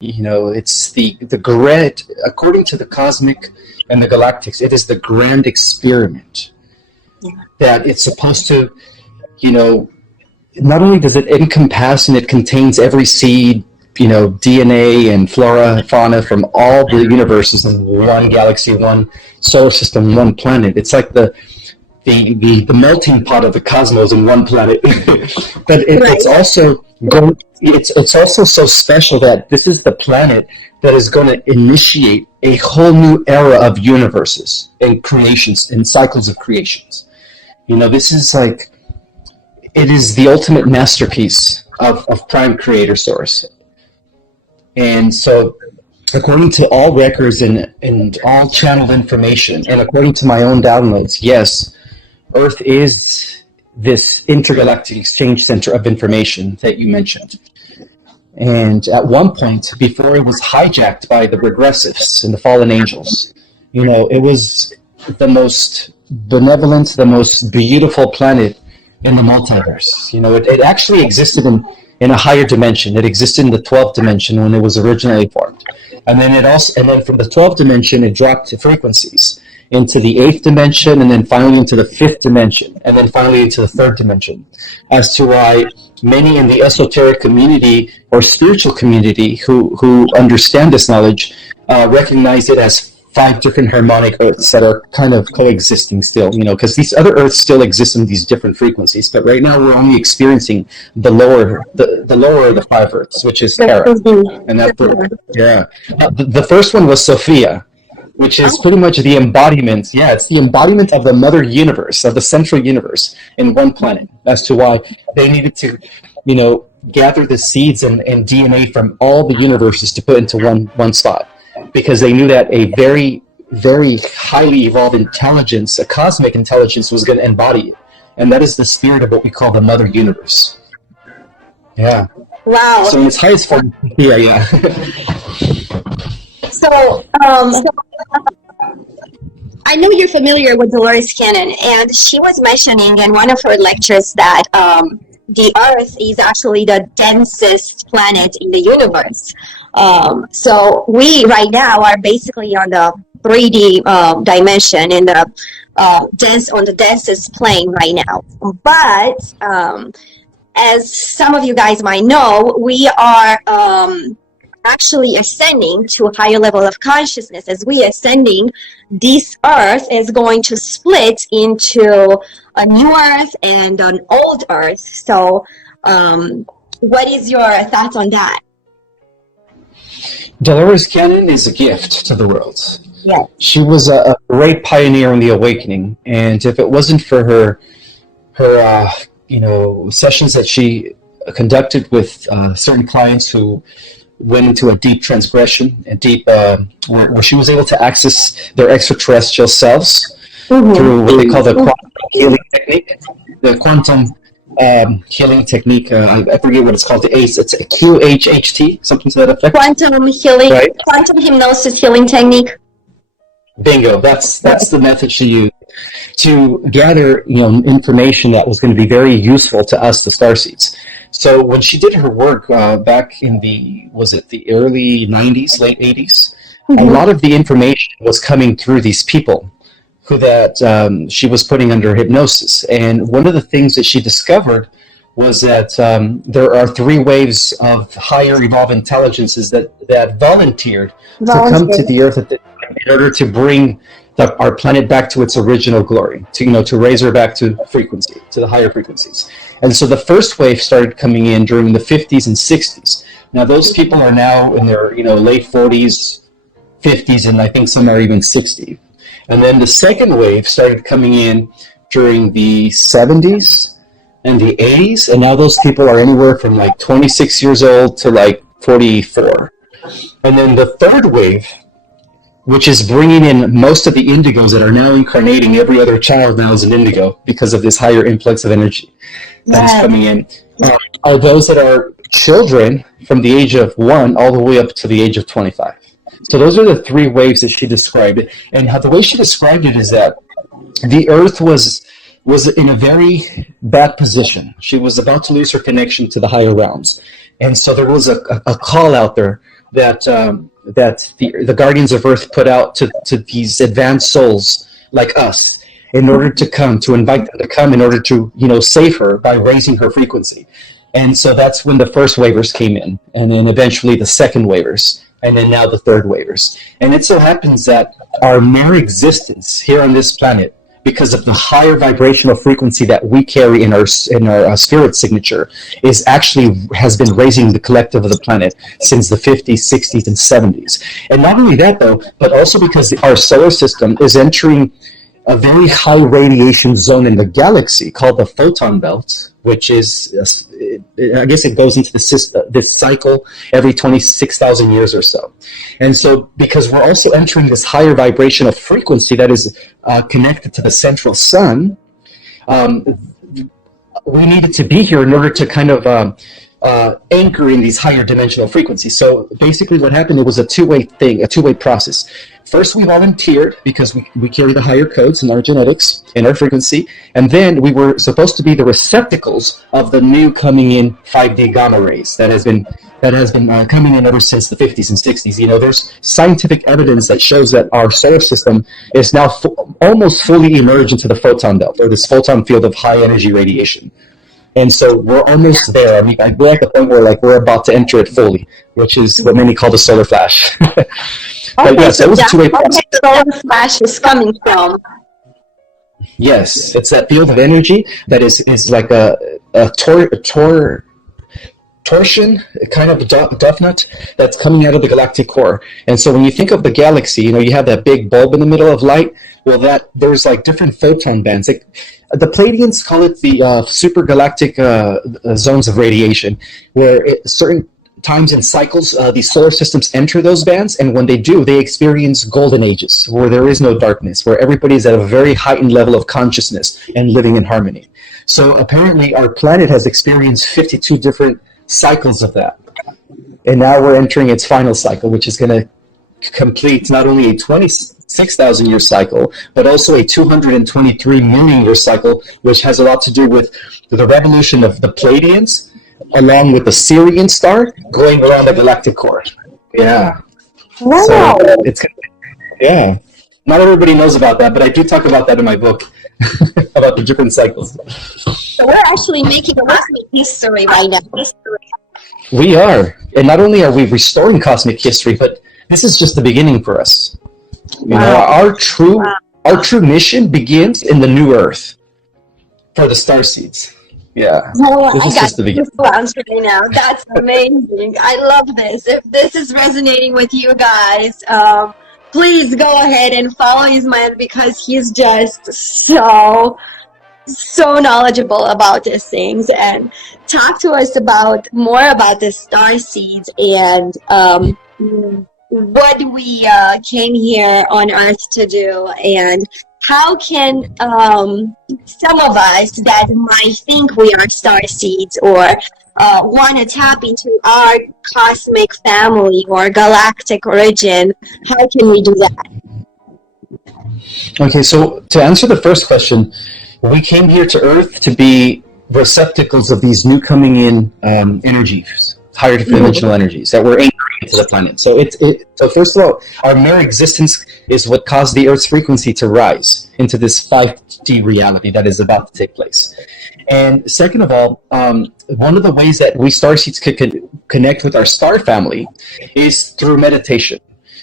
It's the grand, according to the cosmic and the galactics, it is the grand experiment that it's supposed to, not only does it encompass and it contains every seed, DNA and flora, fauna from all the universes in one galaxy, one solar system, one planet. It's like the melting pot of the cosmos in one planet. But it's also it's also so special that this is the planet that is going to initiate a whole new era of universes and creations and cycles of creations. This is like, it is the ultimate masterpiece of Prime Creator Source. And so, according to all records and all channeled information, and according to my own downloads, yes, Earth is this intergalactic exchange center of information that you mentioned. And at one point, before it was hijacked by the regressives and the fallen angels, it was the most benevolent, the most beautiful planet in the multiverse. It actually existed in a higher dimension. It existed in the 12th dimension when it was originally formed. And then from the 12th dimension, it dropped to frequencies into the 8th dimension, and then finally into the 5th dimension, and then finally into the 3rd dimension. As to why many in the esoteric community or spiritual community who understand this knowledge recognize it as 5 different harmonic Earths that are kind of coexisting still, because these other Earths still exist in these different frequencies. But right now we're only experiencing the lower of the 5 Earths, which is Terra. And that's the first one was Sophia, which is pretty much the embodiment. Yeah, it's the embodiment of the mother universe, of the central universe in one planet. As to why they needed to, gather the seeds and DNA from all the universes to put into one spot. Because they knew that a very, very highly evolved intelligence, a cosmic intelligence, was going to embody it. And that is the spirit of what we call the mother universe. Yeah. Wow. So in its highest form, yeah. So, I know you're familiar with Dolores Cannon, and she was mentioning in one of her lectures that the Earth is actually the densest planet in the universe. So we right now are basically on the 3D dimension in the on the densest plane right now. But as some of you guys might know, we are actually ascending to a higher level of consciousness. As we ascending, this Earth is going to split into a new Earth and an old Earth. So what is your thoughts on that? Dolores Cannon is a gift to the world. Yeah. She was a great pioneer in the awakening, and if it wasn't for her sessions that she conducted with certain clients who went into a deep transgression, where she was able to access their extraterrestrial selves through what they call the quantum healing technique. The quantum healing technique, I forget what it's called, it's a QHHT, something to that effect. Quantum healing, right? Quantum hypnosis healing technique. Bingo, that's the method she used to gather information that was going to be very useful to us, the starseeds. So when she did her work back in the early 90s, late 80s, a lot of the information was coming through these people that she was putting under hypnosis. And one of the things that she discovered was that there are 3 waves of higher evolved intelligences that volunteered to come to the Earth in order to bring our planet back to its original glory, to raise her back to frequency, to the higher frequencies. And so the first wave started coming in during the 50s and 60s. Now those people are now in their late 40s, 50s, and I think some are even 60. And then the second wave started coming in during the 70s and the 80s, and now those people are anywhere from like 26 years old to like 44. And then the third wave, which is bringing in most of the indigos that are now incarnating. Every other child now is an indigo because of this higher influx of energy that is coming in, are those that are children from the age of 1 all the way up to the age of 25. So those are the 3 waves that she described it. And the way she described it is that the Earth was in a very bad position. She was about to lose her connection to the higher realms. And so there was a call out there that the guardians of Earth put out to these advanced souls like us, in order to come, to invite them to come, in order to save her by raising her frequency. And so that's when the first waivers came in, and then eventually the second waivers, and then now the third waivers. And it so happens that our mere existence here on this planet, because of the higher vibrational frequency that we carry in our spirit signature, has been raising the collective of the planet since the 50s, 60s, and 70s. And not only that, though, but also because our solar system is entering a very high radiation zone in the galaxy called the photon belt, which is, I guess it goes into this cycle every 26,000 years or so. And so because we're also entering this higher vibrational frequency that is connected to the central sun, we needed to be here in order to kind of anchor in these higher dimensional frequencies. So basically what happened, it was a two-way thing, a two-way process. First, we volunteered because we carry the higher codes in our genetics, in our frequency, and then we were supposed to be the receptacles of the new coming in 5D gamma rays that has been coming in ever since the 50s and 60s. There's scientific evidence that shows that our solar system is now almost fully emerged into the photon belt, or this photon field of high energy radiation. And so we're almost there. I mean, we're at the point where we're about to enter it fully, which is what many call the solar flash. But yes, it was a two-way process. Where the solar flash is coming from? Yes, it's that field of energy that is like a torsion, kind of a donut that's coming out of the galactic core. And so when you think of the galaxy, you have that big bulb in the middle of light. Well, there's like different photon bands. Like, the Pleiadians call it the supergalactic zones of radiation, where at certain times in cycles, these solar systems enter those bands, and when they do, they experience golden ages, where there is no darkness, where everybody is at a very heightened level of consciousness and living in harmony. So apparently our planet has experienced 52 different cycles of that. And now we're entering its final cycle, which is going to complete not only a 26,000 year cycle, but also a 223 million year cycle, which has a lot to do with the revolution of the Pleiadians, along with the Sirian star going around the galactic core. Yeah. Wow. So yeah. Not everybody knows about that, but I do talk about that in my book, about the different cycles. So we're actually making cosmic history right now. We are. And not only are we restoring cosmic history, but this is just the beginning for us. Our true mission begins in the new Earth for the starseeds. Yeah. Oh, this is just the beginning. Right now. That's amazing. I love this. If this is resonating with you guys, please go ahead and follow Ismael, because he's just so knowledgeable about these things, and talk to us more about the star seeds and what we came here on Earth to do, and how can some of us that might think we are star seeds or want to tap into our cosmic family or galactic origin, how can we do that? Okay, so to answer the first question, we came here to Earth to be receptacles of these new coming in energies, higher dimensional energies that we're anchoring into the planet. So so first of all, our mere existence is what caused the Earth's frequency to rise into this 5D reality that is about to take place. And second of all, one of the ways that we starseeds could connect with our star family is through meditation.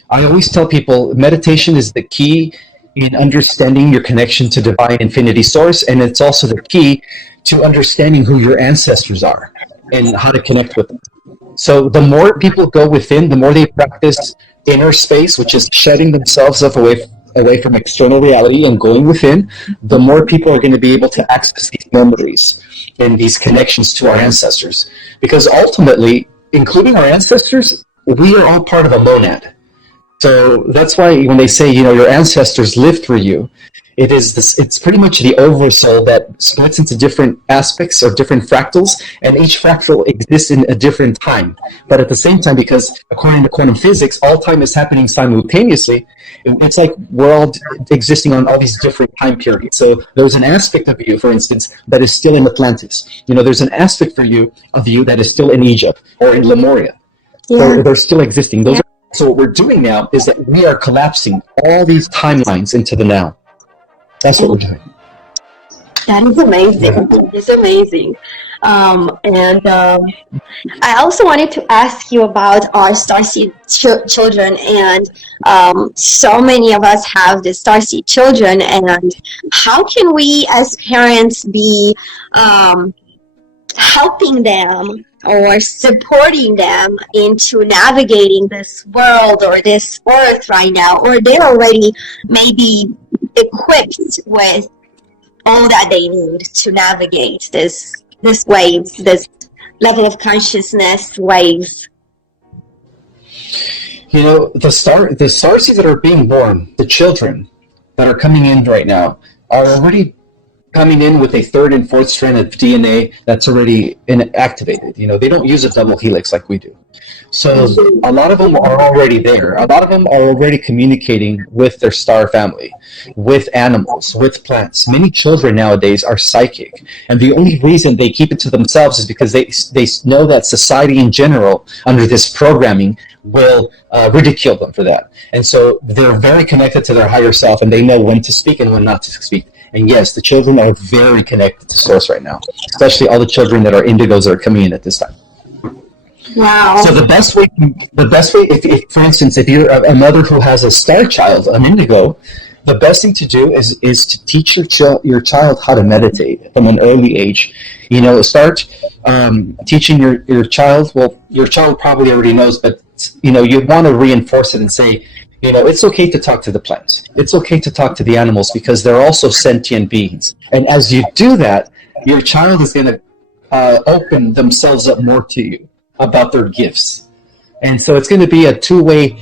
I always tell people meditation is the key in understanding your connection to divine infinity source, and it's also the key to understanding who your ancestors are and how to connect with them. So the more people go within, the more they practice inner space, which is shutting themselves up away from external reality and going within, the more people are going to be able to access these memories and these connections to our ancestors. Because ultimately, including our ancestors, we are all part of a monad. So that's why when they say, your ancestors lived through you, it's pretty much the oversoul that splits into different aspects or different fractals, and each fractal exists in a different time. But at the same time, because according to quantum physics, all time is happening simultaneously, it's like we're all existing on all these different time periods. So there's an aspect of you, for instance, that is still in Atlantis. There's an aspect of you that is still in Egypt or in Lemuria. Yeah. They're still existing. So what we're doing now is that we are collapsing all these timelines into the now. That's what we're doing. That is amazing. Yeah. It's amazing. I also wanted to ask you about our starseed children, and so many of us have the starseed children, and how can we as parents be helping them or supporting them into navigating this world or this earth right now, or they're already maybe equipped with all that they need to navigate this wave, this level of consciousness wave? You know, the starseeds that are being born, the children that are coming in right now, are already coming in with a third and fourth strand of DNA that's already activated. You know, they don't use a double helix like we do. So a lot of them are already there. A lot of them are already communicating with their star family, with animals, with plants. Many children nowadays are psychic, and the only reason they keep it to themselves is because they know that society in general, under this programming, will ridicule them for that. And so they're very connected to their higher self, and they know when to speak and when not to speak. And yes, the children are very connected to Source right now, especially all the children that are indigos that are coming in at this time. Wow. So the best way, if for instance, if you're a mother who has a star child, an indigo, the best thing to do is to teach your child how to meditate from an early age. You know, start teaching your child. Well, your child probably already knows, but you know, you want to reinforce it and say, you know, it's okay to talk to the plants. It's okay to talk to the animals because they're also sentient beings. And as you do that, your child is going to open themselves up more to you about their gifts. And so it's going to be a two-way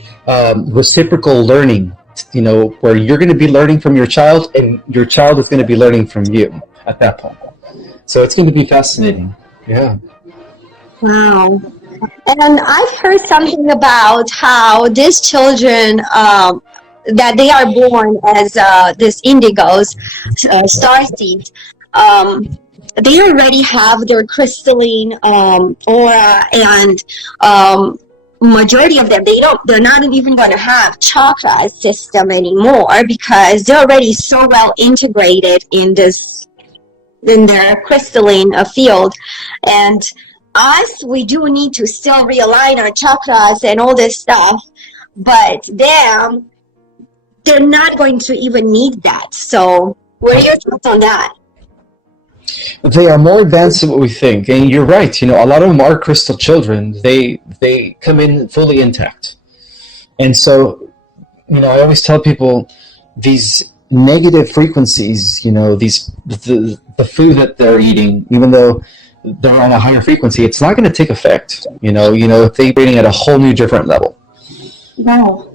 reciprocal learning, you know, where you're going to be learning from your child and your child is going to be learning from you at that point. So it's going to be fascinating. Yeah. Wow. And I've heard something about how these children, that they are born as these indigos, starseeds, they already have their crystalline aura, and majority of them, they're not even going to have chakra system anymore because they're already so well integrated in their crystalline field. And us, we do need to still realign our chakras and all this stuff, but them, they're not going to even need that. So what are your thoughts on that? They are more advanced than what we think, and you're right. You know, a lot of them are crystal children. They come in fully intact, and so, you know, I always tell people these negative frequencies. You know, the food that they're eating, even though they're on a higher frequency, it's not going to take effect. You know, if they're eating at a whole new different level. No.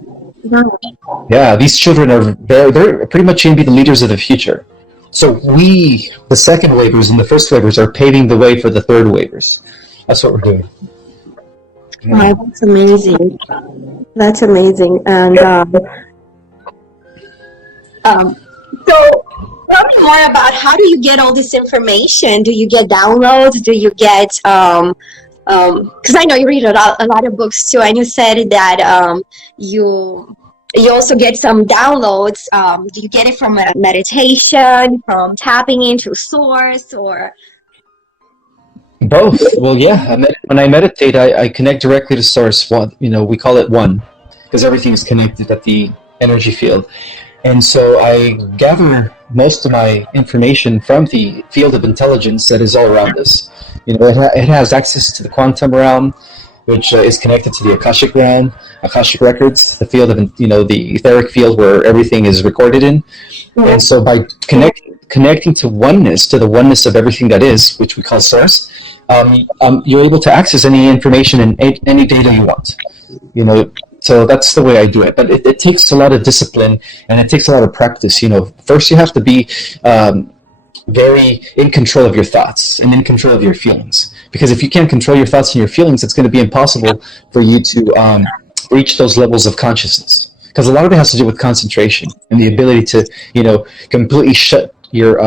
Yeah, these children they're pretty much going to be the leaders of the future. So we, the second wavers and the first wavers, are paving the way for the third wavers. That's what we're doing. Yeah. Wow, that's amazing. That's amazing. And so tell me more about how do you get all this information? Do you get downloads? Do you get because I know you read a lot of books too, and you said that you also get some downloads. Do you get it from a meditation, from tapping into Source, or both? Well, yeah. When I meditate, I connect directly to Source. One, you know, we call it one because everything is connected at the energy field. And so I gather most of my information from the field of intelligence that is all around us. You know, it has access to the quantum realm, which is connected to the Akashic realm, Akashic records, the field of, you know, the etheric field where everything is recorded in. Mm-hmm. And so by connecting to the oneness of everything that is, which we call Source, you're able to access any information and any data you want. You know, so that's the way I do it. But it takes a lot of discipline and it takes a lot of practice. You know, first you have to be very in control of your thoughts and in control of your feelings. Because if you can't control your thoughts and your feelings, it's going to be impossible for you to reach those levels of consciousness. Because a lot of it has to do with concentration and the ability to, you know, completely shut your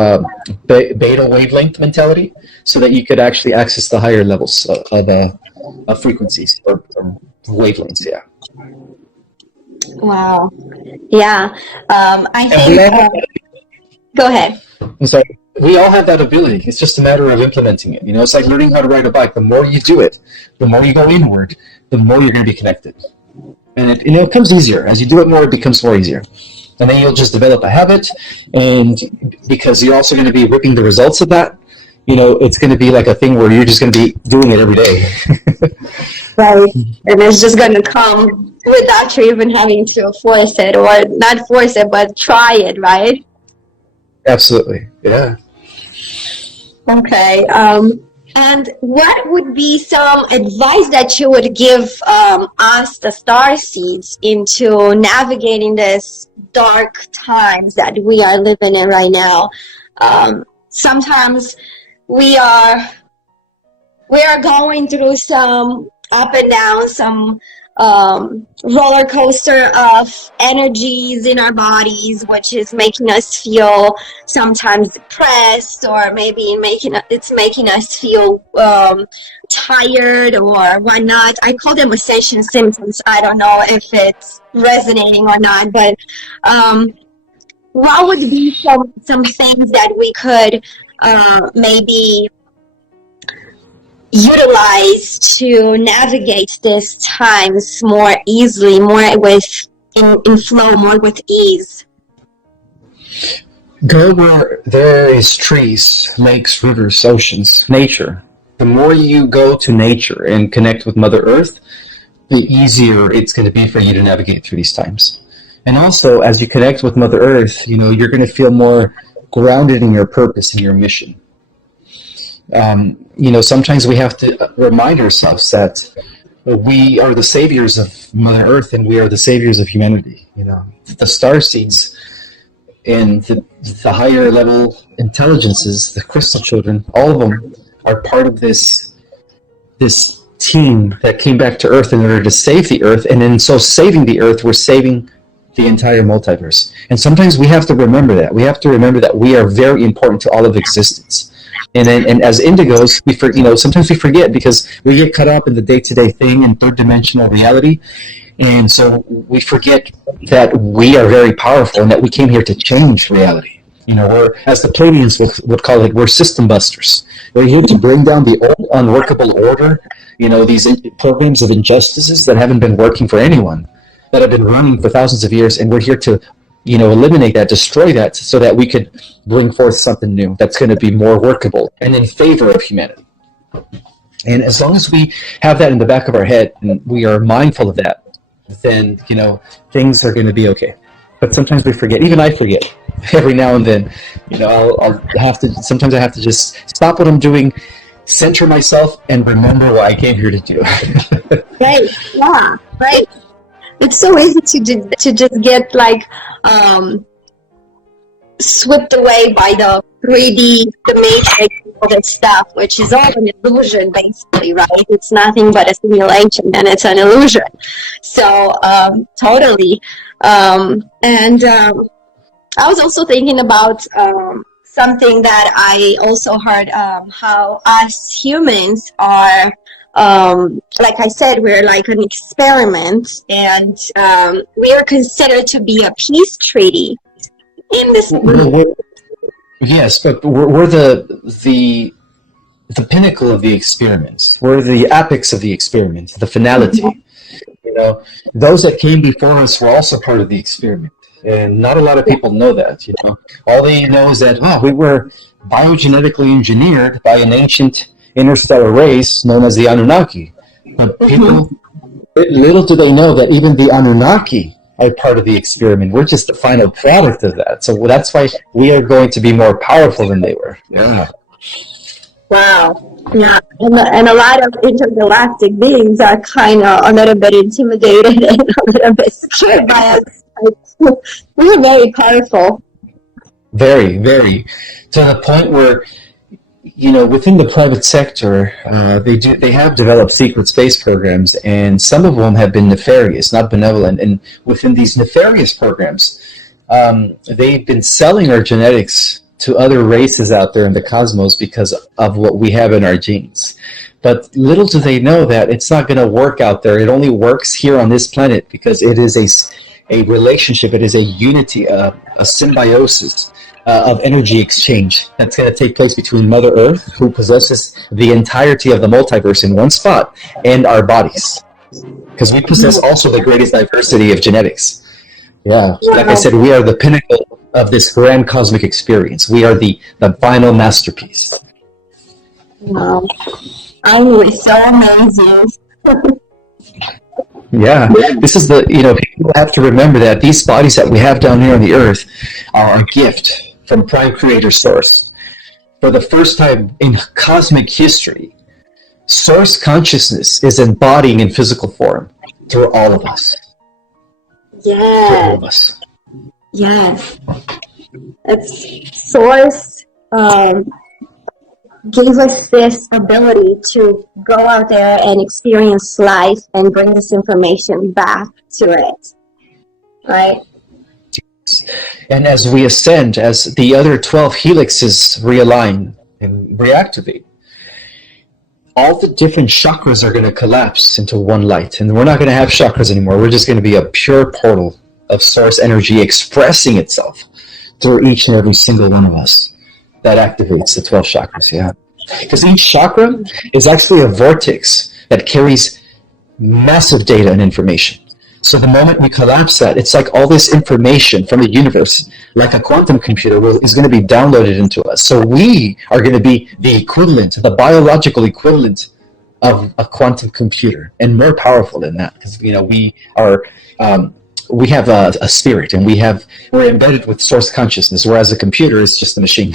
beta wavelength mentality so that you could actually access the higher levels of frequencies or wavelengths. Yeah. Wow. Yeah. I And we all think. Go ahead. I'm sorry. We all have that ability. It's just a matter of implementing it. It's like learning how to ride a bike. The more you do it, the more you go inward, the more you're going to be connected. And it comes easier. As you do it more, it becomes more easier. And then you'll just develop a habit. And because you're also going to be reaping the results of that, it's going to be like a thing where you're just going to be doing it every day. Right. And it's just going to come without you even having to force it, or not force it, but try it, right? Absolutely. Yeah. Okay. And what would be some advice that you would give us, the star seeds, into navigating this dark times that we are living in right now? Sometimes we are going through some up and down, some roller coaster of energies in our bodies, which is making us feel sometimes depressed, or maybe it's making us feel tired or whatnot. I call them ascension symptoms. I don't know if it's resonating or not, but what would be some things that we could maybe utilize to navigate these times more easily, more in flow, more with ease? Go where there is trees, lakes, rivers, oceans, nature. The more you go to nature and connect with Mother Earth, the easier it's going to be for you to navigate through these times. And also, as you connect with Mother Earth, you're going to feel more grounded in your purpose and your mission. Sometimes we have to remind ourselves that we are the saviors of Mother Earth, and we are the saviors of humanity. The star seeds and the higher level intelligences, the crystal children, all of them are part of this team that came back to Earth in order to save the Earth. And in so saving the Earth, we're saving the entire multiverse. And sometimes we have to remember that. We have to remember that we are very important to all of existence. And as indigos, sometimes we forget, because we get caught up in the day-to-day thing and third-dimensional reality. And so we forget that we are very powerful and that we came here to change reality. We're, as the Pleiadians would call it, we're system busters. We're here to bring down the old unworkable order, these programs of injustices that haven't been working for anyone, that have been running for thousands of years, and we're here to eliminate that, destroy that, so that we could bring forth something new that's going to be more workable and in favor of humanity. And as long as we have that in the back of our head and we are mindful of that, then things are going to be okay. But sometimes we forget. Even I forget every now and then. I'll have to. Sometimes I have to just stop what I'm doing, center myself, and remember what I came here to do. Right. Yeah. Right. It's so easy to just get swept away by the 3D, the matrix, all that stuff, which is all an illusion, basically, right? It's nothing but a simulation, and it's an illusion. So, totally. And I was also thinking about something that I also heard, how us humans are, like I said, we're like an experiment, and we are considered to be a peace treaty in this. Yes, but we're the pinnacle of the experiment. We're the apex of the experiment, the finality. Those that came before us were also part of the experiment, and not a lot of people know that. All they know is that we were biogenetically engineered by an ancient interstellar race known as the Anunnaki. But people, little do they know that even the Anunnaki are part of the experiment. We're just the final product of that. So that's why we are going to be more powerful than they were. Yeah. Wow. Yeah, and a lot of intergalactic beings are kind of a little bit intimidated and a little bit scared by us. We're very powerful. Very, very. To the point where, within the private sector, they have developed secret space programs, and some of them have been nefarious, not benevolent. And within these nefarious programs, they've been selling our genetics to other races out there in the cosmos because of what we have in our genes. But little do they know that it's not going to work out there. It only works here on this planet because it is a relationship. It is a unity, a symbiosis of energy exchange that's going to take place between Mother Earth, who possesses the entirety of the multiverse in one spot, and our bodies. Because we possess also the greatest diversity of genetics. Yeah, like I said, we are the pinnacle of this grand cosmic experience. We are the final masterpiece. Wow. Oh, it's so amazing. Yeah, this is people have to remember that these bodies that we have down here on the earth are a gift from Prime Creator Source. For the first time in cosmic history, Source consciousness is embodying in physical form through all of us. Yes. Through all of us. Yes. It's Source gave us this ability to go out there and experience life and bring this information back to it. Right? And as we ascend, as the other 12 helixes realign and reactivate, all the different chakras are going to collapse into one light. And we're not going to have chakras anymore. We're just going to be a pure portal of Source energy expressing itself through each and every single one of us. That activates the 12 chakras, yeah. Because each chakra is actually a vortex that carries massive data and information. So the moment we collapse that, it's like all this information from the universe, like a quantum computer, is going to be downloaded into us. So we are going to be the equivalent, the biological equivalent of a quantum computer, and more powerful than that, because we are. We have a spirit, and we're embedded with Source consciousness, whereas a computer is just a machine.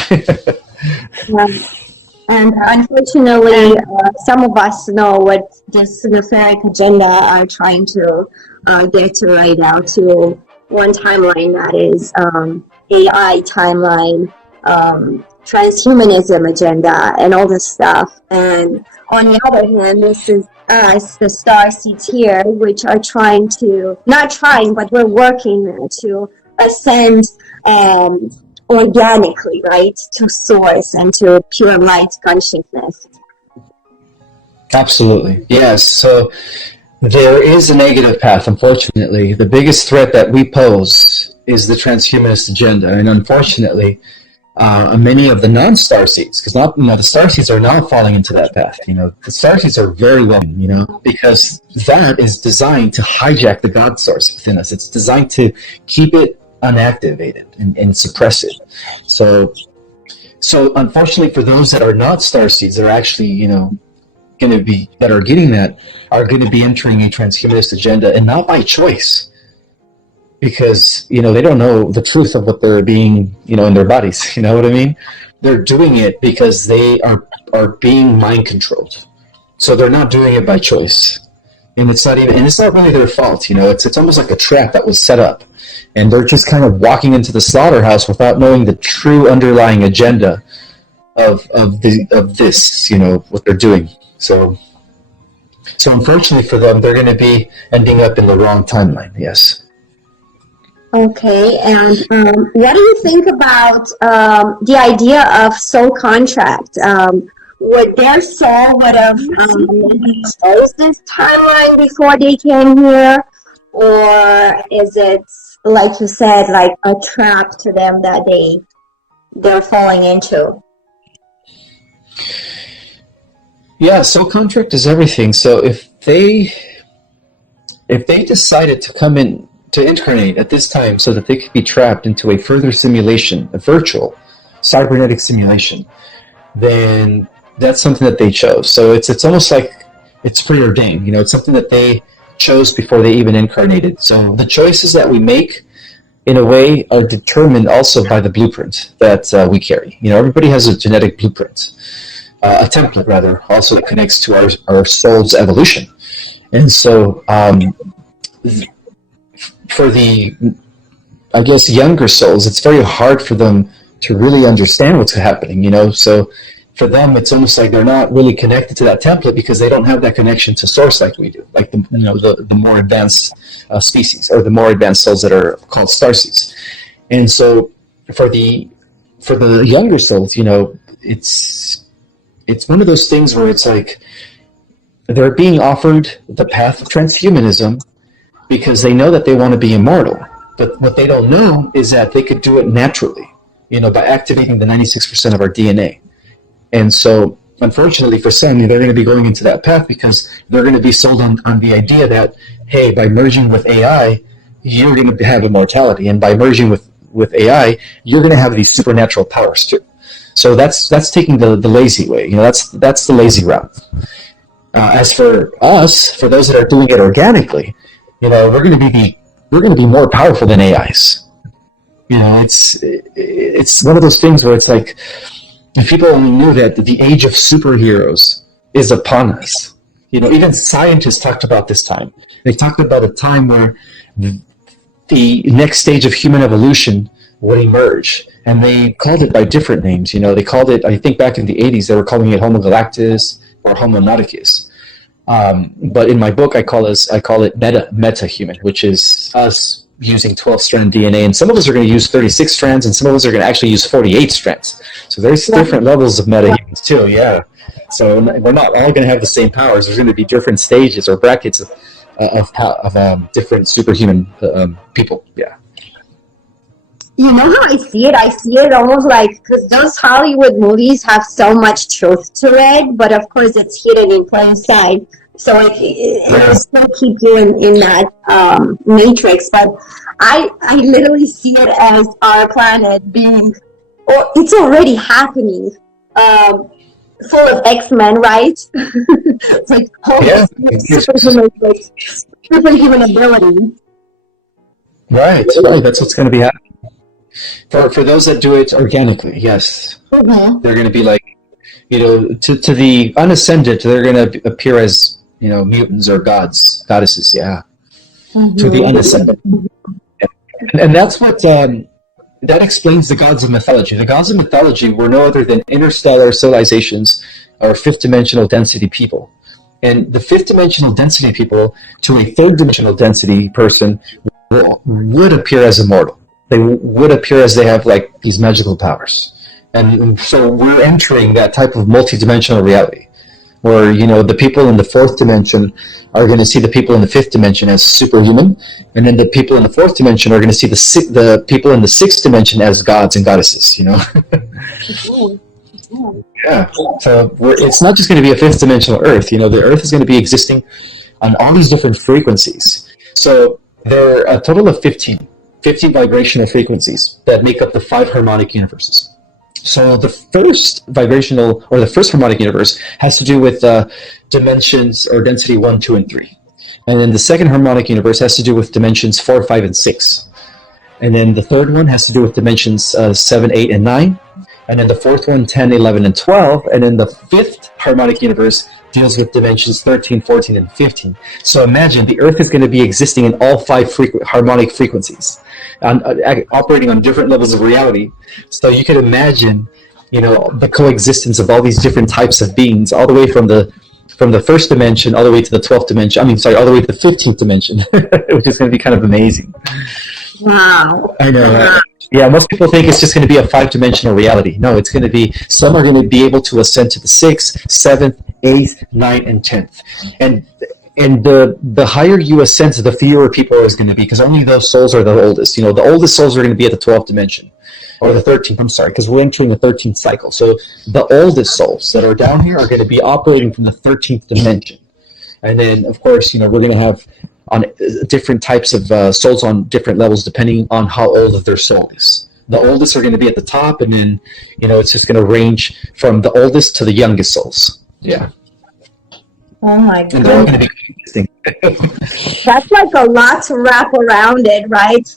And unfortunately, some of us know what this nefaric agenda are trying to get to right now, to one timeline that is AI timeline, transhumanism agenda, and all this stuff. And on the other hand, this is us, the star seeds here, which are trying to, not trying, but we're working to ascend organically, right, to Source and to pure light consciousness. Absolutely. Yes. So there is a negative path, unfortunately. The biggest threat that we pose is the transhumanist agenda. And unfortunately, many of the non-star seeds, because the star seeds are now falling into that path. The star seeds are very well, because that is designed to hijack the God source within us. It's designed to keep it unactivated and suppress it. So unfortunately, for those that are not star seeds, that are actually, going to be, that are getting that, are going to be entering a transhumanist agenda, and not by choice. Because, they don't know the truth of what they're being, in their bodies. You know what I mean? They're doing it because they are being mind controlled. So they're not doing it by choice. And it's not really their fault. It's almost like a trap that was set up. And they're just kind of walking into the slaughterhouse without knowing the true underlying agenda of this, what they're doing. So unfortunately for them, they're going to be ending up in the wrong timeline. Yes. Okay, and what do you think about the idea of soul contract? Would their soul have maybe exposed this timeline before they came here, or is it, like you said, like a trap to them that they're falling into? Yeah, soul contract is everything. So if they decided to come in, to incarnate at this time so that they could be trapped into a further simulation, a virtual cybernetic simulation, then that's something that they chose. So it's almost like it's preordained. It's something that they chose before they even incarnated. So the choices that we make, in a way, are determined also by the blueprint that we carry. Everybody has a genetic blueprint, a template rather, also that connects to our soul's evolution. And so for the, I guess, younger souls, it's very hard for them to really understand what's happening, So for them, it's almost like they're not really connected to that template because they don't have that connection to Source like we do, like the more advanced species, or the more advanced souls that are called starseeds. And so for the younger souls, it's one of those things where it's like, they're being offered the path of transhumanism because they know that they want to be immortal. But what they don't know is that they could do it naturally, by activating the 96% of our DNA. And so, unfortunately for some, they're going to be going into that path because they're going to be sold on the idea that, hey, by merging with AI, you're going to have immortality. And by merging with AI, you're going to have these supernatural powers too. So that's taking the lazy way. That's the lazy route. As for us, for those that are doing it organically, we're going to be more powerful than AIs. It's one of those things where it's like, if people only knew that the age of superheroes is upon us. Even scientists talked about this time. They talked about a time where the next stage of human evolution would emerge, and they called it by different names. They called it, I think back in the 80s, they were calling it Homo galactus or Homo nauticus. But in my book, I call it meta-human, which is us using 12-strand DNA, and some of us are going to use 36 strands, and some of us are going to actually use 48 strands. So there's different levels of meta-humans too, yeah. So we're not all going to have the same powers. There's going to be different stages or brackets of different superhuman people, yeah. You know how I see it? I see it almost like, because those Hollywood movies have so much truth to it, but of course it's hidden in plain sight. So it will still keep you in that matrix. But I literally see it as our planet being, or it's already happening, full of X-Men, right? It's like superhuman ability. Right. That's what's going to be happening. For those that do it organically, yes. Mm-hmm. They're going to be like, to the unascended, they're going to appear as, mutants or goddesses, yeah. Mm-hmm. To the unascended. And that's what, that explains the gods of mythology. The gods of mythology were no other than interstellar civilizations or fifth-dimensional density people. And the fifth-dimensional density people to a third-dimensional density person would appear as immortal. They would appear as they have like these magical powers. And so we're entering that type of multi-dimensional reality where, the people in the fourth dimension are going to see the people in the fifth dimension as superhuman, and then the people in the fourth dimension are going to see the people in the sixth dimension as gods and goddesses, Yeah. So it's not just going to be a fifth dimensional Earth. The Earth is going to be existing on all these different frequencies. So there are a total of 15 vibrational frequencies that make up the 5 harmonic universes. So the first vibrational, or the first harmonic universe, has to do with dimensions or density 1, 2, and 3. And then the second harmonic universe has to do with dimensions 4, 5, and 6. And then the third one has to do with dimensions 7, 8, and 9. And then the fourth one, 10, 11, and 12. And then the fifth harmonic universe deals with dimensions 13, 14, and 15. So imagine the Earth is going to be existing in all 5 harmonic frequencies, operating on different levels of reality. So you can imagine, the coexistence of all these different types of beings, all the way from the first dimension all the way to the 12th dimension. All the way to the 15th dimension, which is going to be kind of amazing. Wow. I know. Right? Yeah, most people think it's just going to be a 5-dimensional reality. No, it's going to be, some are going to be able to ascend to the 6th, 7th, 8th, 9th, and 10th. And the higher you ascend, the fewer people is going to be, because only those souls are the oldest. The oldest souls are going to be at the 12th dimension, or the 13th, I'm sorry, because we're entering the 13th cycle. So the oldest souls that are down here are going to be operating from the 13th dimension. And then, of course, we're going to have on different types of souls on different levels depending on how old their soul is. The oldest are going to be at the top, and then, it's just going to range from the oldest to the youngest souls. Yeah. Oh my God. And they're all going to be interesting. That's like a lot to wrap around it, right? It's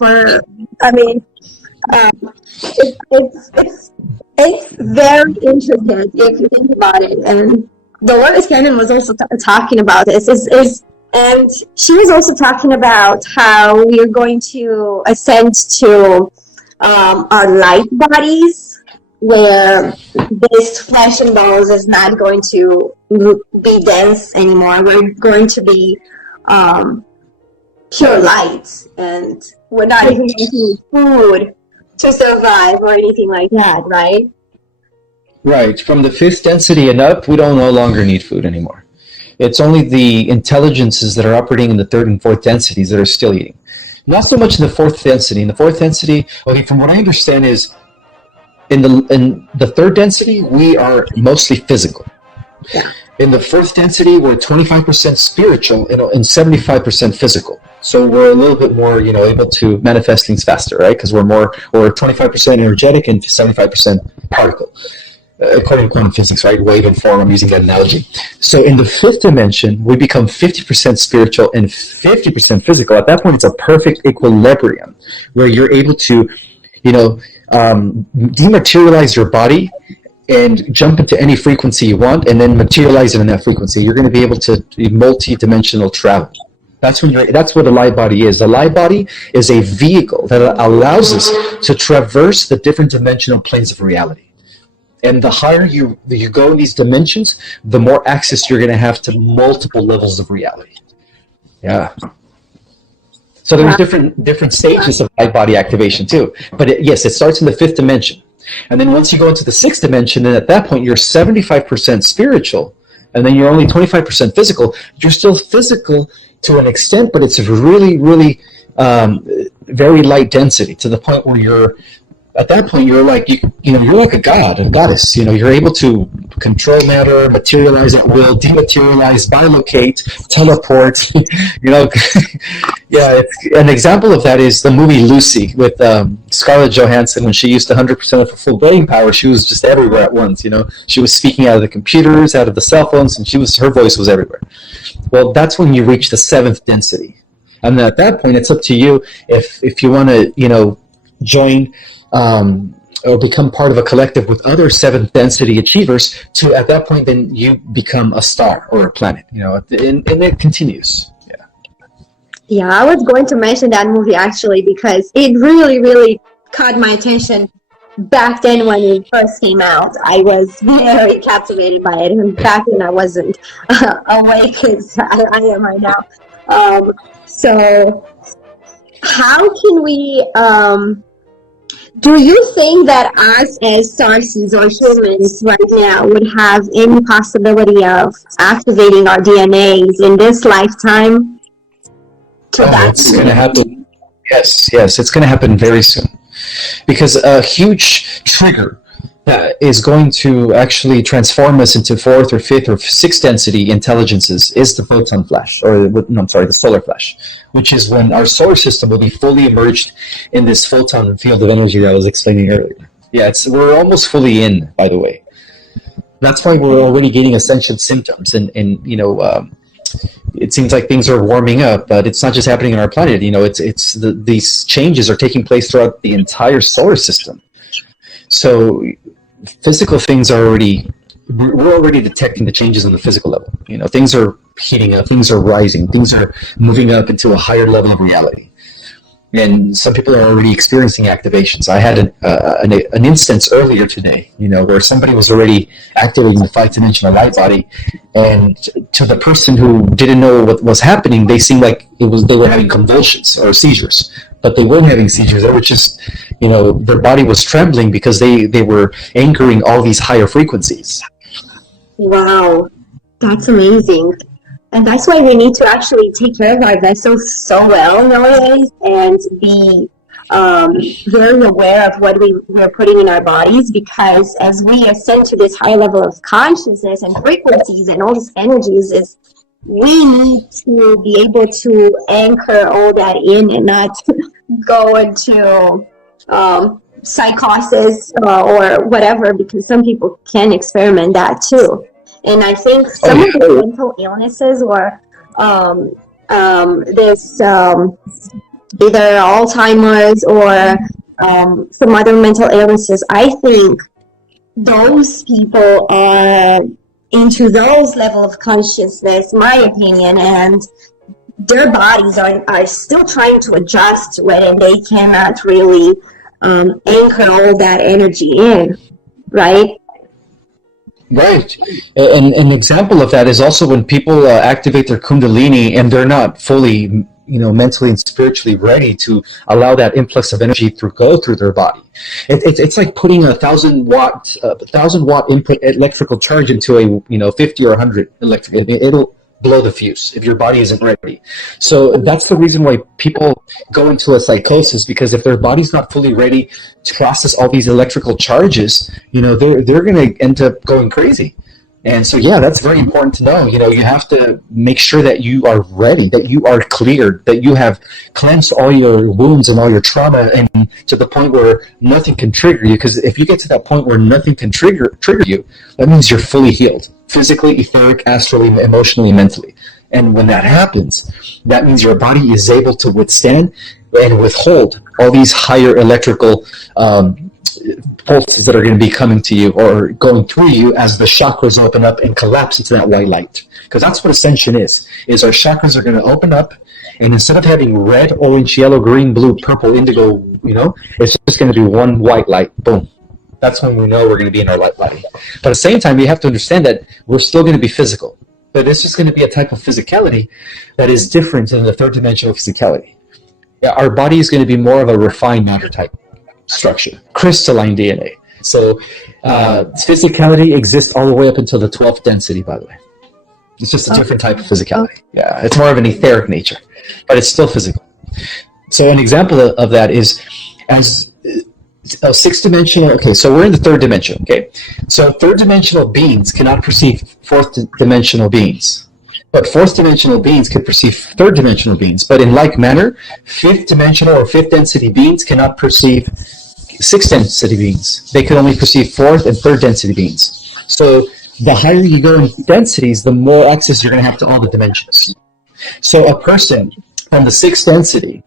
very intricate if you think about it. And Dolores Cannon was also talking about this. And she was also talking about how we are going to ascend to our light bodies, where this flesh and bones is not going to be dense anymore. We're going to be pure light, and we're not even eating food to survive or anything like that, right? Right. From the 5th density and up, we don't no longer need food anymore. It's only the intelligences that are operating in the third and fourth densities that are still eating. Not so much in the fourth density. In the fourth density, okay, from what I understand is, in the third density, we are mostly physical. Yeah. In the fourth density, we're 25% spiritual and 75% physical. So we're a little bit more, able to manifest things faster, right? Because we're 25% energetic and 75% particle, according to quantum physics, right? Wave and form. I'm using that analogy. So in the fifth dimension, we become 50% spiritual and 50% physical. At that point, it's a perfect equilibrium where you're able to, dematerialize your body and jump into any frequency you want, and then materialize it in that frequency. You're going to be able to multi-dimensional travel. That's what a light body is. A light body is a vehicle that allows us to traverse the different dimensional planes of reality. And the higher you go in these dimensions, the more access you're going to have to multiple levels of reality. Yeah. So there's different stages of light body activation too. But it starts in the fifth dimension. And then once you go into the sixth dimension, then at that point you're 75% spiritual, and then you're only 25% physical. You're still physical to an extent, but it's really, really very light density, to the point where at that point you're like you're like a god, a goddess. You're able to control matter, materialize at will, dematerialize, bilocate, teleport. Yeah, an example of that is the movie Lucy with Scarlett Johansson. When she used 100% of her full brain power, she was just everywhere at once. She was speaking out of the computers, out of the cell phones, and her voice was everywhere. Well, that's when you reach the seventh density, and at that point, it's up to you if you want to join or become part of a collective with other seventh density achievers. To at that point, then you become a star or a planet. And it continues. Yeah, I was going to mention that movie actually because it really, really caught my attention back then when it first came out. I was very captivated by it, and back then I wasn't awake as I am right now. So how can we, do you think that us as Starseeds or humans right now would have any possibility of activating our DNAs in this lifetime? It's going to happen. Yes, it's going to happen very soon, because a huge trigger that is going to actually transform us into fourth or fifth or sixth density intelligences is the photon flash, the solar flash, which is when our solar system will be fully immersed in this photon field of energy that I was explaining earlier. Yeah, we're almost fully in, by the way. That's why we're already getting ascension symptoms, and it seems like things are warming up, but it's not just happening on our planet. These changes are taking place throughout the entire solar system. So physical things we're already detecting the changes on the physical level. Things are heating up, things are rising, things are moving up into a higher level of reality. And some people are already experiencing activations. I had an instance earlier today, where somebody was already activating the 5-dimensional light body, and to the person who didn't know what was happening, they seemed like they were having convulsions or seizures, but they weren't having seizures. They were just, their body was trembling because they were anchoring all these higher frequencies. Wow, that's amazing. And that's why we need to actually take care of our vessels so well nowadays, and be very aware of what we're putting in our bodies, because as we ascend to this high level of consciousness and frequencies and all these energies, we need to be able to anchor all that in and not go into psychosis or whatever, because some people can experiment that too. And I think some of the mental illnesses or this either Alzheimer's or some other mental illnesses, I think those people are into those level of consciousness, my opinion, and their bodies are still trying to adjust when they cannot really anchor all that energy in, right? Right. An example of that is also when people activate their kundalini and they're not fully, mentally and spiritually ready to allow that influx of energy to go through their body. It's like putting a 1,000 watt input electrical charge into a 50 or 100 electric. blow the fuse if your body isn't ready. So that's the reason why people go into a psychosis, because if their body's not fully ready to process all these electrical charges, they're going to end up going crazy. And so, yeah, that's very important to know. You have to make sure that you are ready, that you are cleared, that you have cleansed all your wounds and all your trauma, and to the point where nothing can trigger you. Because if you get to that point where nothing can trigger you, that means you're fully healed, physically, etheric, astrally, emotionally, mentally. And when that happens, that means your body is able to withstand and withhold all these higher electrical pulses that are going to be coming to you or going through you as the chakras open up and collapse into that white light. Because that's what ascension is our chakras are going to open up, and instead of having red, orange, yellow, green, blue, purple, indigo, it's just going to be one white light. Boom. That's when we know we're going to be in our light body. But at the same time, we have to understand that we're still going to be physical. But it's just going to be a type of physicality that is different than the third dimensional physicality. Yeah, our body is going to be more of a refined matter type structure, crystalline DNA. So physicality exists all the way up until the 12th density, by the way. It's just a different type of physicality. Yeah, it's more of an etheric nature, but it's still physical. So an example of that is as a six-dimensional, okay, so we're in the third dimension, okay? So third-dimensional beings cannot perceive fourth-dimensional beings. But fourth-dimensional beings can perceive third-dimensional beings. But in like manner, fifth-dimensional or fifth-density beings cannot perceive sixth-density beings. They can only perceive fourth- and third-density beings. So the higher you go in densities, the more access you're going to have to all the dimensions. So a person from the sixth density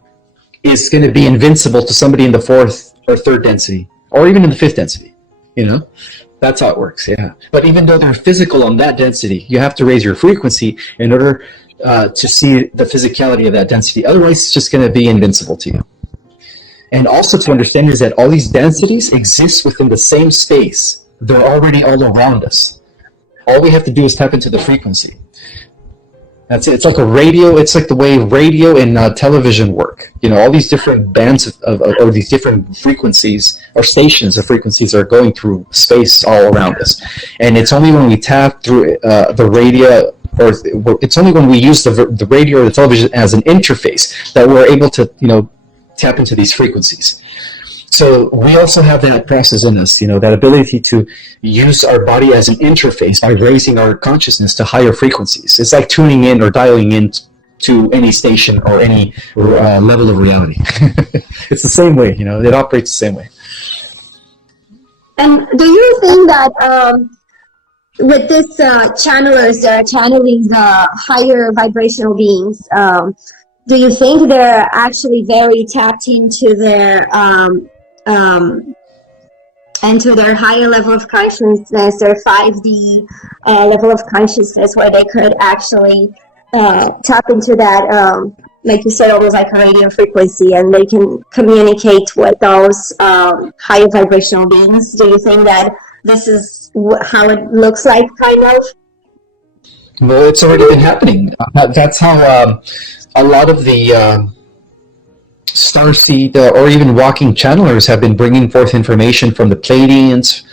is going to be invincible to somebody in the fourth or third density, or even in the fifth density. That's how it works, yeah. But even though they're physical on that density, you have to raise your frequency in order to see the physicality of that density. Otherwise, it's just going to be invincible to you. And also to understand is that all these densities exist within the same space. They're already all around us. All we have to do is tap into the frequency. That's it. It's like a radio. It's like the way radio and television work. All these different bands or these different frequencies or stations of frequencies are going through space all around us. And it's only when we tap through the radio, or it's only when we use the radio or the television as an interface that we're able to, tap into these frequencies. So we also have that process in us, that ability to use our body as an interface by raising our consciousness to higher frequencies. It's like tuning in or dialing in to any station or any level of reality. It's the same way, it operates the same way. And do you think that with this channelers that are channeling the higher vibrational beings, do you think they're actually very tapped into their and to their higher level of consciousness, their 5D level of consciousness, where they could actually tap into that, like you said, almost like a radio frequency, and they can communicate with those higher vibrational beings? Do you think that this is how it looks like, kind of? Well, it's already been happening. That's how a lot of the starseed or even walking channelers have been bringing forth information from the Pleiadians,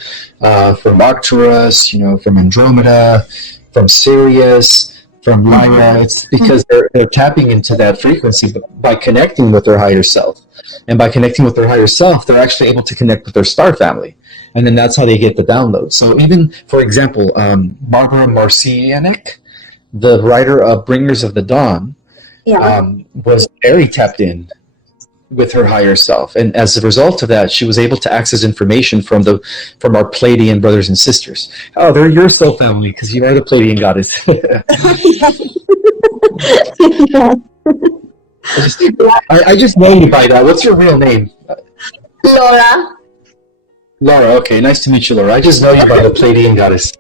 from Arcturus, from Andromeda, from Sirius, from Lyra. It's because they're tapping into that frequency by connecting with their higher self. And by connecting with their higher self, they're actually able to connect with their star family. And then that's how they get the download. So even, for example, Barbara Marcianic, the writer of Bringers of the Dawn, was very tapped in with her higher self, and as a result of that, she was able to access information from our Pleiadian brothers and sisters. Oh, they're your soul family because you are the Pleiadian goddess. I just know you by that. What's your real name? Laura. Laura. Okay, nice to meet you, Laura. I just know you by the Pleiadian goddess.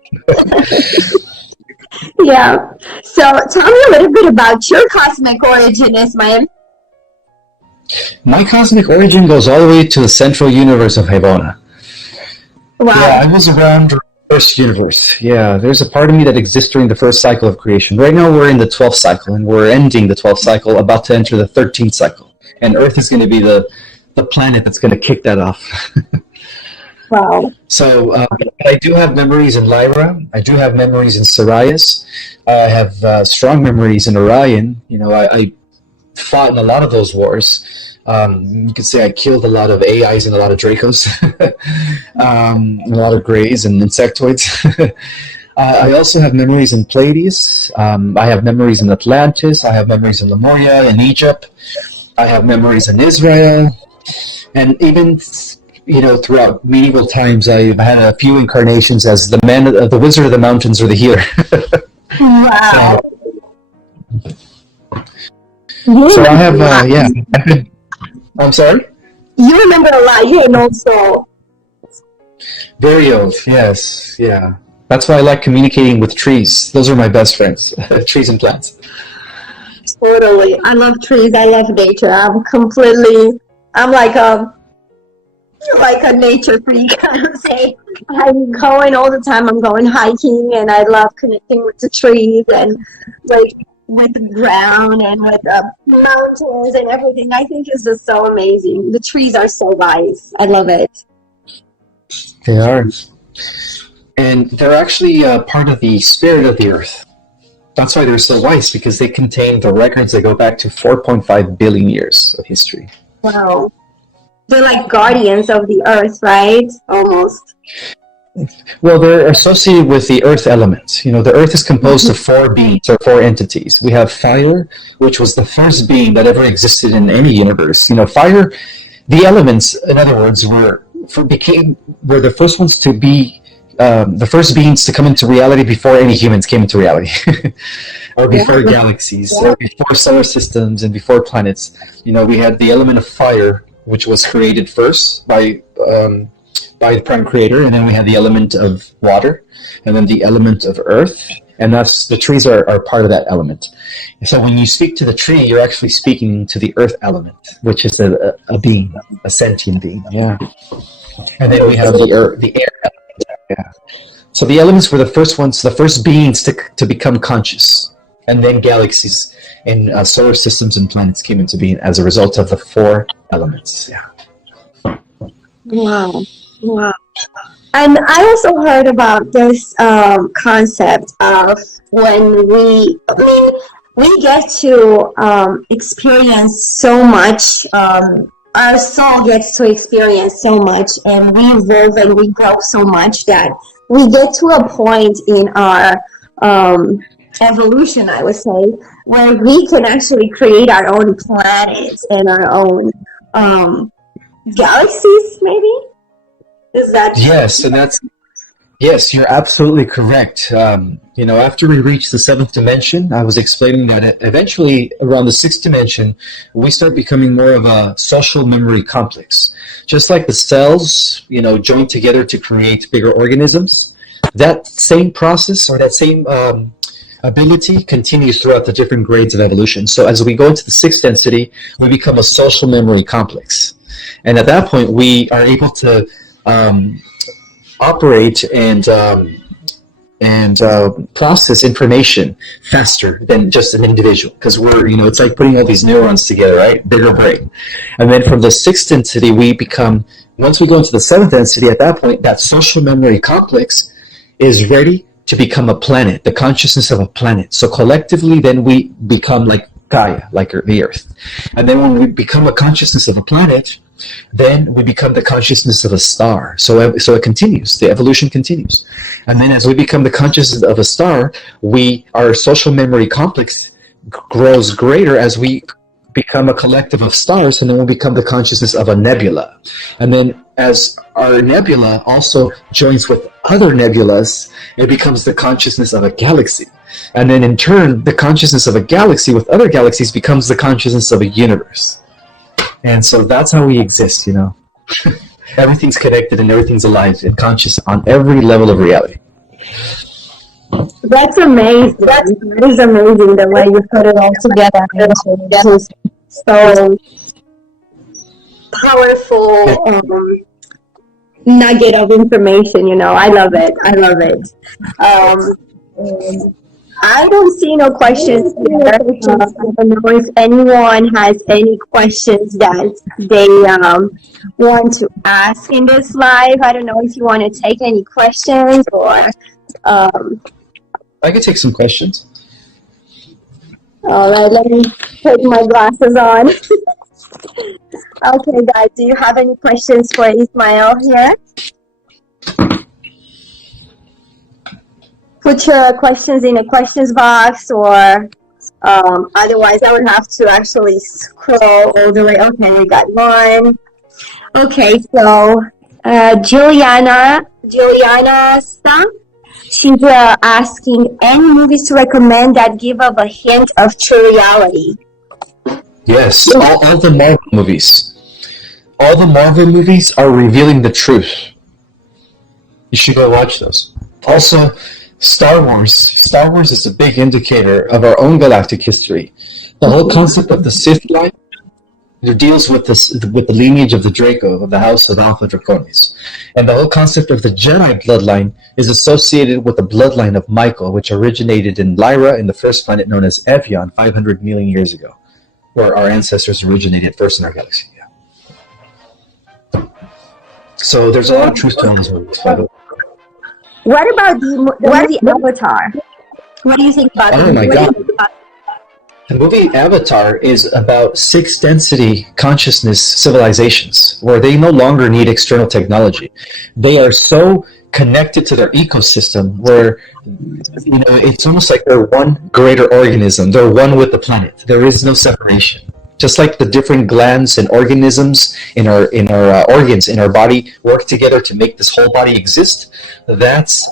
Yeah. So tell me a little bit about your cosmic origin, Ismael. My cosmic origin goes all the way to the central universe of Hevona. Wow. Yeah, I was around the first universe. Yeah, there's a part of me that exists during the first cycle of creation. Right now we're in the 12th cycle, and we're ending the 12th cycle, about to enter the 13th cycle. And Earth is going to be the planet that's going to kick that off. Wow. So I do have memories in Lyra. I do have memories in Sirius. I have strong memories in Orion. I fought in a lot of those wars. You could say I killed a lot of AIs and a lot of Dracos, a lot of Greys and Insectoids. I also have memories in Pleiades. I have memories in Atlantis. I have memories in Lemuria, in Egypt. I have memories in Israel. And even, throughout medieval times, I've had a few incarnations as the Wizard of the Mountains or the Healer. Wow. So I have, I'm sorry? You remember a lot. You know, so. Very old, yes, yeah. That's why I like communicating with trees. Those are my best friends, trees and plants. Totally. I love trees. I love nature. I'm like a nature freak. I would say I'm going all the time. I'm going hiking, and I love connecting with the trees and like with the ground and with the mountains and everything. I think it's just so amazing. The trees are so wise. I love it. They are. And they're actually part of the spirit of the earth. That's why they're so wise, because they contain the records that go back to 4.5 billion years of history. Wow. They're like guardians of the earth, right? Almost. Well, they're associated with the earth elements. The earth is composed of four beings or four entities. We have fire, which was the first being that ever existed in any universe. Fire, the elements, in other words, were the first ones to be the first beings to come into reality before any humans came into reality, or before galaxies, or before solar systems, and before planets. We had the element of fire, which was created first by the prime creator, and then we had the element of water, and then the element of earth, and that's the trees are part of that element. So when you speak to the tree, you're actually speaking to the earth element, which is a being, a sentient being. Yeah. And then we have the air element. Yeah. So the elements were the first beings to become conscious, and then galaxies and solar systems and planets came into being as a result of the four elements. Yeah. Wow. Wow. And I also heard about this concept of when we get to experience so much. Our soul gets to experience so much, and we evolve and we grow so much that we get to a point in our evolution, I would say, where we can actually create our own planets and our own galaxies, maybe? Is that yes? And yes, you're absolutely correct. After we reach the seventh dimension, I was explaining that eventually around the sixth dimension, we start becoming more of a social memory complex. Just like the cells, join together to create bigger organisms, that same process or that same ability continues throughout the different grades of evolution. So as we go into the sixth density, we become a social memory complex. And at that point, we are able to operate and process information faster than just an individual, because we're it's like putting all these neurons together, right? Bigger brain. And then from the sixth density, once we go into the seventh density, at that point, that social memory complex is ready to become a planet, the consciousness of a planet. So collectively, then we become like Gaia, like the earth. And then when we become a consciousness of a planet, then we become the consciousness of a star. So it continues. The evolution continues. And then as we become the consciousness of a star, our social memory complex grows greater as we become a collective of stars, and then we become the consciousness of a nebula. And then as our nebula also joins with other nebulas, it becomes the consciousness of a galaxy. And then in turn, the consciousness of a galaxy with other galaxies becomes the consciousness of a universe. And so that's how we exist, Everything's connected and everything's alive and conscious on every level of reality. That's amazing. That is amazing the way you put it all together. It's so powerful nugget of information. I love it. I don't see no questions here. I don't know if anyone has any questions that they want to ask in this live. I don't know if you want to take any questions or. I could take some questions. All right, let me put my glasses on. Okay, guys, do you have any questions for Ismael here? Put your questions in a questions box, or otherwise I would have to actually scroll all the way. Okay, we got one. Okay, so Juliana Stam, she's asking any movies to recommend that give us a hint of true reality. Yes, all the Marvel movies. All the Marvel movies are revealing the truth. You should go watch those. Also, Star Wars. Star Wars is a big indicator of our own galactic history. The whole concept of the Sith line deals with the lineage of the Draco, of the House of Alpha Draconis. And the whole concept of the Jedi bloodline is associated with the bloodline of Michael, which originated in Lyra, in the first planet known as Evian, 500 million years ago, where our ancestors originated first in our galaxy. Yeah. So there's a lot of truth to all these movies. What about the Avatar? What do you think about it? Oh my god. The movie Avatar is about sixth density consciousness civilizations where they no longer need external technology. They are so connected to their ecosystem where it's almost like they're one greater organism. They're one with the planet. There is no separation. Just like the different glands and organisms in our organs in our body work together to make this whole body exist, that's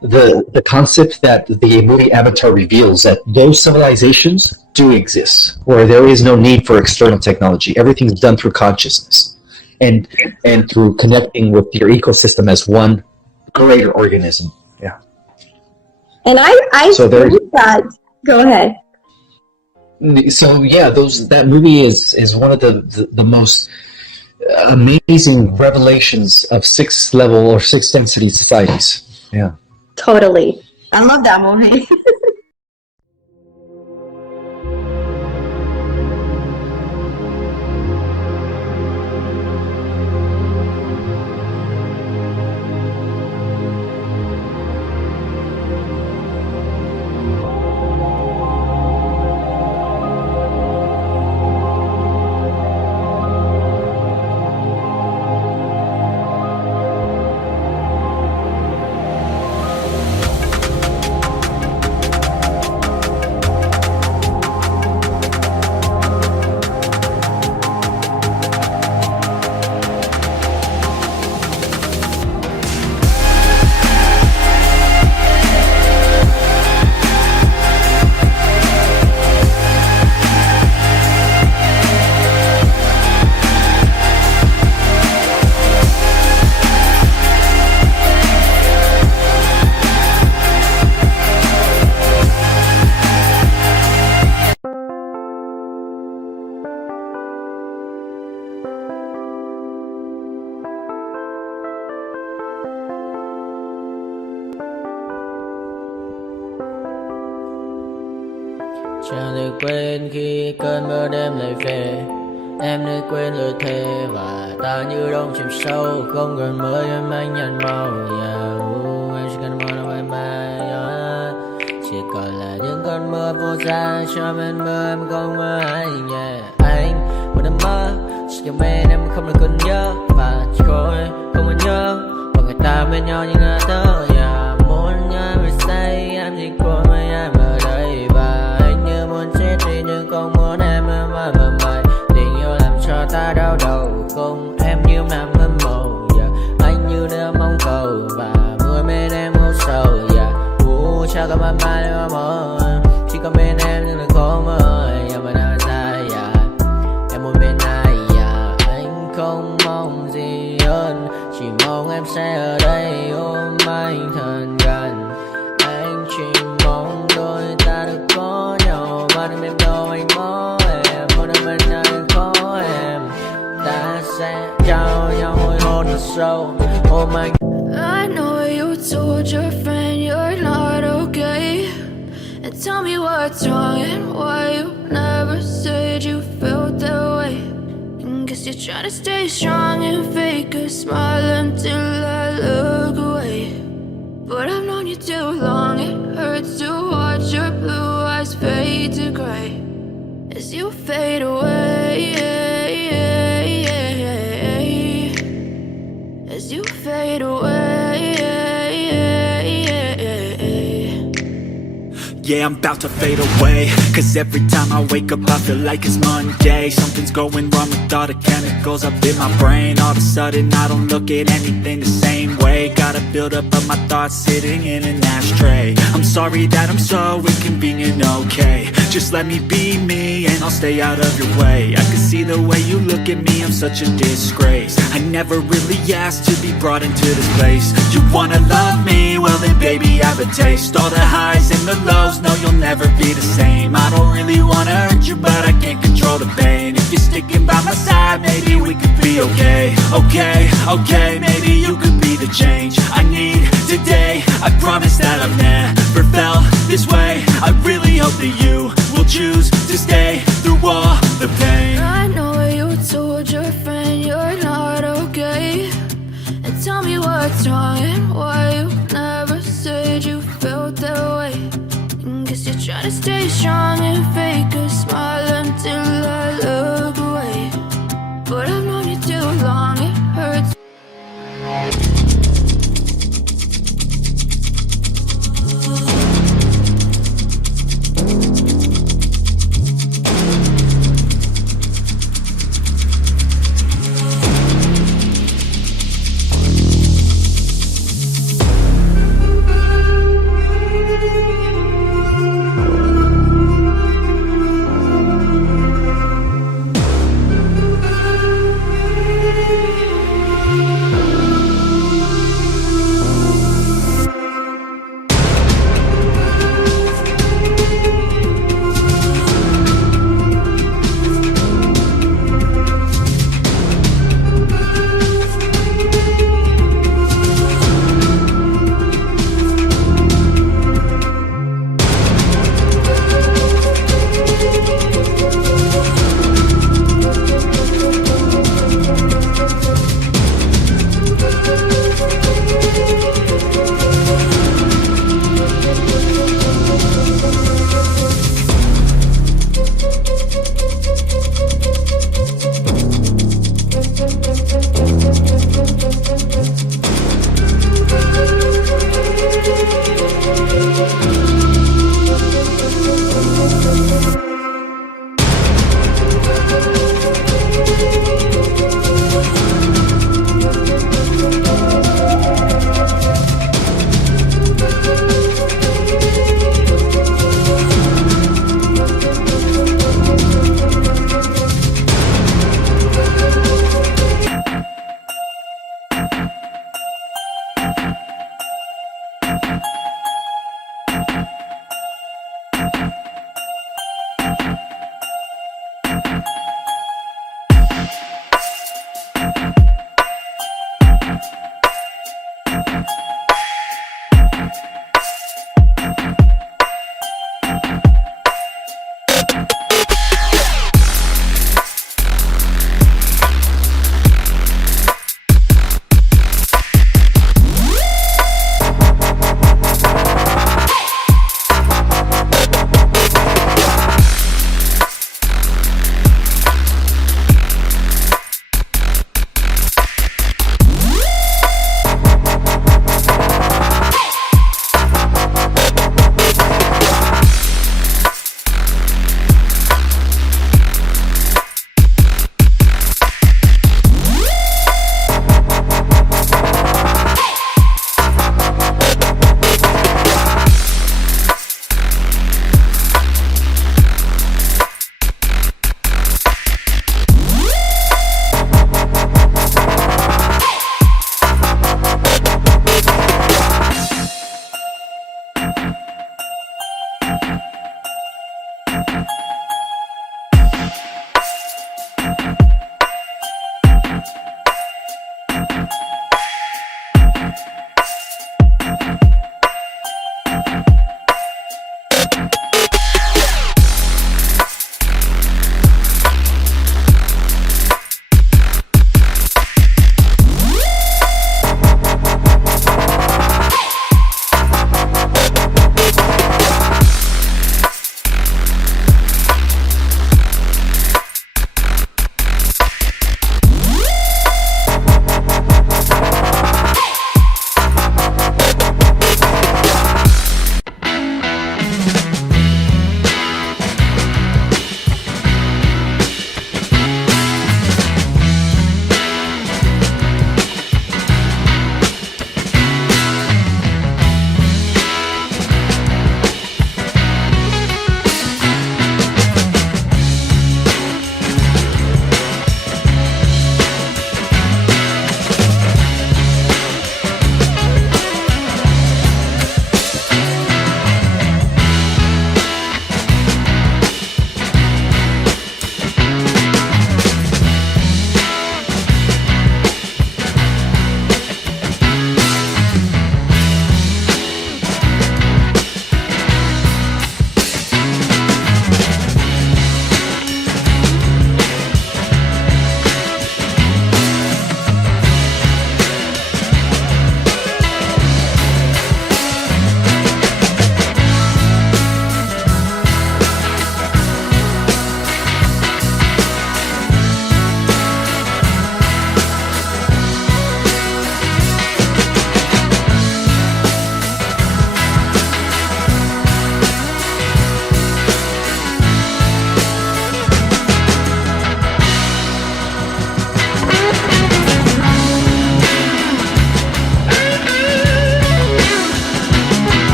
the concept that the movie Avatar reveals, that those civilizations do exist, where there is no need for external technology. Everything's done through consciousness and through connecting with your ecosystem as one greater organism. Yeah. And I so think that. Go ahead. So yeah, that movie is one of the most amazing revelations of sixth level or sixth density societies. Yeah. Totally. I love that movie. Chẳng được quên khi cơn mưa đêm lại về. Em đã quên lời thề và ta như đông chìm sâu. Không còn mơ em anh nhận màu. Anh chỉ cần mơ đâu em bay. Chỉ còn là những cơn mưa vô giá. Cho bên mơ em không mơ ai. Anh một đêm mơ chỉ cho bên em không được cần nhớ. Và chỉ có em không còn nhớ. Và người ta bên nhau như ngã tớ. Muốn nhớ về say em chỉ có mấy em ở đây. Và anh như muốn chết đi nhưng không muốn em mơ mày. Tình yêu làm cho ta đau đầu. Không em như nằm hâm mộ. Anh như đứa mong cầu. Và mưa bên em hô sầu. Chắc có mà mai mà mơ. Chỉ có bên em nhưng đừng có mơ. Mà đang dài em muốn bên ai. Anh không mong gì hơn. Chỉ mong em sẽ ở đây ôm anh thật gần. Anh chỉ mong đôi ta được có nhau. Mà đừng em đâu anh có em. Một đêm bên anh có em. Ta sẽ trao nhau môi hôn thật sâu. Ôm anh. I know you told your friend you're not okay, and Tell me what's wrong and why you never said you felt that way. And guess you're trying to stay strong and fake a smile until I look away. But I've known you too long, it hurts to watch your blue eyes fade to gray as you fade away, as you fade away. Yeah, I'm about to fade away, cause every time I wake up I feel like it's Monday. Something's going wrong with all the chemicals up in my brain. All of a sudden I don't look at anything the same way. Got a build up of my thoughts sitting in an ashtray. I'm sorry that I'm so inconvenient, okay. Just let me be me and I'll stay out of your way. I can see the way you look at me, I'm such a disgrace. I never really asked to be brought into this place. You wanna love me? Well then baby have a taste. All the highs and the lows, no you'll never be the same. I don't really wanna hurt you but I can't control the pain. If you're sticking by my side, maybe we could be okay. Okay, maybe you could be the change I need today. I promise that I've never felt this way. I really hope that you will choose to stay through all the pain. I know you told your friend you're not okay. And tell me what's wrong and why you never said you felt that way. And guess you're trying to stay strong and fake a smile until I look away. But I've known you too long, it hurts.